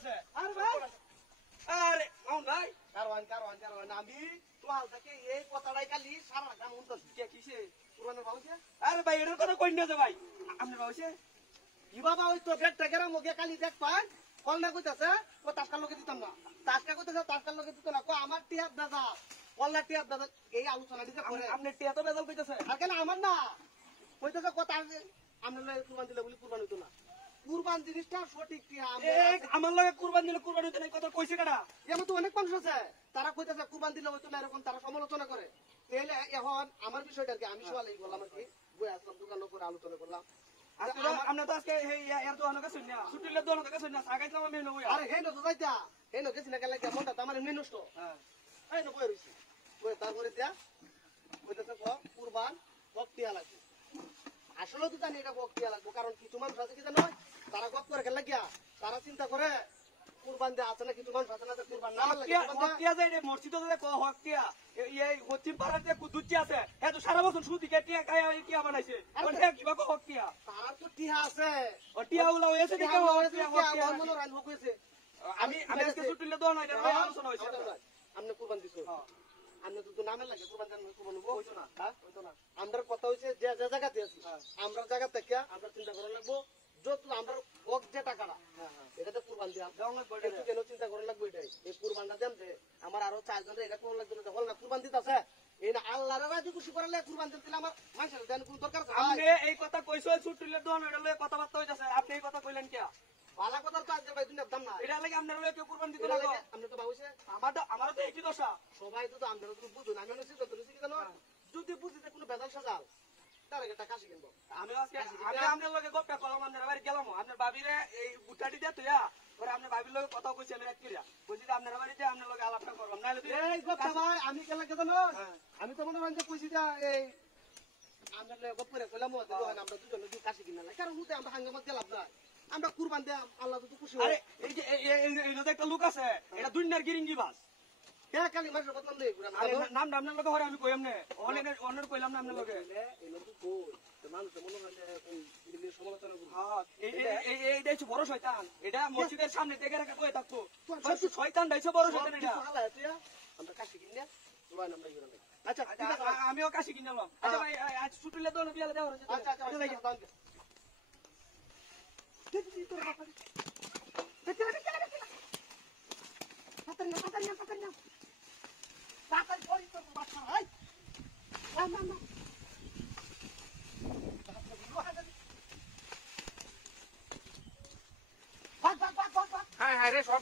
কইতাছে আরে ভাই আরে মাউন ভাই কারওয়ান আমি তোহাল থেকে এই কথাটাই খালি সারা গান উনতাছি কে কিসে পুরানো বাউছে আরে ভাই এটার কথা কই না যে ভাই আপনি ভাবছে কি বাবা ওই তো বেটটা গেরা মগে খালি দেখ পান কল না কইতাছে ও টাসকার লগে দিতাম না টাসকা কইতাছে টাসকার লগে দিত না কো আমার টিয়াব দাদা কল্লা টিয়াব দাদা এই আলোচনা দিতে পরে আপনি টিয়া তো বেজাল কইতাছে আর কেন আমার না কইতাছে কথা আমরা লগে কুরবান দিলে বলি কুরবান হইতো না কুরবান জিনিসটা সঠিক টিয়া আমার লগে কুরবান দিলে কুরবান হইতো না এই কথা কইছে কেডা এমন তো অনেক মানুষ আছে তারা কইতাছে কুরবান দিলে হইতো না এরকম তারা সমালোচনা করে তাহলে এখন আমার বিষয়টা কি আমি সওয়ালই বললাম আর কি বই আসলাম দোকানের উপরে আলোচনা করলাম আমরা তো আজকে এই এর তো অনেক শুন না ছুটিলে তো অনেক শুন না সাগাইতাম আমি নই আরে হেন তো যাইতা হেন গেছি না গেলে মনটা তো আমার এমনি নষ্ট হ্যাঁ এই তো বই রইছি বই তারপরে দিয়া কইতাছে কুরবান বক্তিয়া লাগবে আসলে তো জানি এটা বক্তিয়া লাগবে কারণ কিছু মানুষ আছে কি জানো তারা গপ করে গেল লাগিয়া তারা চিন্তা করে কুরবান দে আছে না কিছু মানুষ আছে না কুরবান না লাগে হকিয়া যাই রে মসজিদ তো দেখো হকিয়া এই হচিম পাড়ার যে দুধটি আছে হে তো সারা বছর সুদি কে টিয়া খায় টিয়া বানাইছে কোন হে কিবা কো হকিয়া তারা তো টিহা আছে ও টিয়া গুলো হইছে দেখো হকিয়া মনে রান হোক হইছে আমি আজকে ছুটিলে তো না এটা আলোচনা হইছে আপনি কুরবান দিছো হ্যাঁ আপনি তো নামে লাগে কুরবান জান কুরবান হইতো না হ্যাঁ হইতো না আমরার কথা হইছে যে যে জায়গাতে আছি আমরা জায়গা থেকে আমরা চিন্তা করা লাগবো যত আমরা ওক যে টাকাটা এটাতে কুরবান দিয়া একটু কেন চিন্তা করা লাগবে এটাই এই কুরবানটা দেন যে আমার আরো 4 জন এটা কোন লাগবে না হল না কুরবান দিতাছে এই না আল্লাহর রাজি খুশি করালে কুরবান দিতে আমার মানুষের দেন কোন দরকার আছে আপনি এই কথা কইছো ছুটিলে তো না এটা লয়ে কথাবার্তা হইতাছে আপনি এই কথা কইলেন কি ভালো কথা তো আজকে ভাই দুনিয়ার দাম না এটা লাগি আপনার লয়ে কেউ কুরবান দিতে লাগো আপনি তো ভাবছে আমারও তো একই দশা সবাই তো আমরা তো বুঝুন আমি অনেক চিন্তা করেছি কি জানো যদি বুঝিতে কোনো বেজাল সাজাল তার আগে টাকা শিখেন আমি আজকে আমি আপনার লগে গপ্পা কলম আপনার বাড়ি গেলাম আপনার বাবিরে এই বুটাটি দিয়ে তুইয়া পরে আপনার বাবির লগে কথা কইছি আমি রাত করিয়া কইছি যে আপনার বাড়িতে আপনার লগে আলাপটা করলাম নাইলে তুই এই গপ্পা ভাই আমি কেলা কে জানো আমি তো মনে হয় যে কইছি যে এই আমরা গপ করে কইলাম ওদের হয় আমরা দুজন দুই কাশি কিনা না কারণ হুতে আমরা হাঙ্গামত গেলাম না আমরা কুরবান দে আল্লাহ তো খুশি আরে এই যে এই যে একটা লোক আছে এটা দুনিয়ার গিরিঙ্গি বাস কে কালি মাসের বদনাম নেই পুরা আরে নাম আপনার লগে হরে আমি কইম না অনেক কইলাম না আপনার লগে এই লোক কই তো মানুষ মনে হয় যে এই সমালোচনা করব হ্যাঁ এই দেইছো বড় শয়তান এটা মসজিদের সামনে দেখে রাখা কই থাকতো সত্যি শয়তান দেইছো বড় শয়তান এটা আমরা কাশি কিনা কুরবান আমরা ইরা আচ্ছা ঠিক আছে আমিও কাশি কিনলাম আচ্ছা ভাই আজ ছুটিলে তো না বিয়ালে দেওয়া হচ্ছে আচ্ছা আচ্ছা দেখি তোর বাবা দেখি পাতার না তাড়াতাড়ি করি তোর বাচ্চা ভাই না ভাগ হ্যাঁ রে সব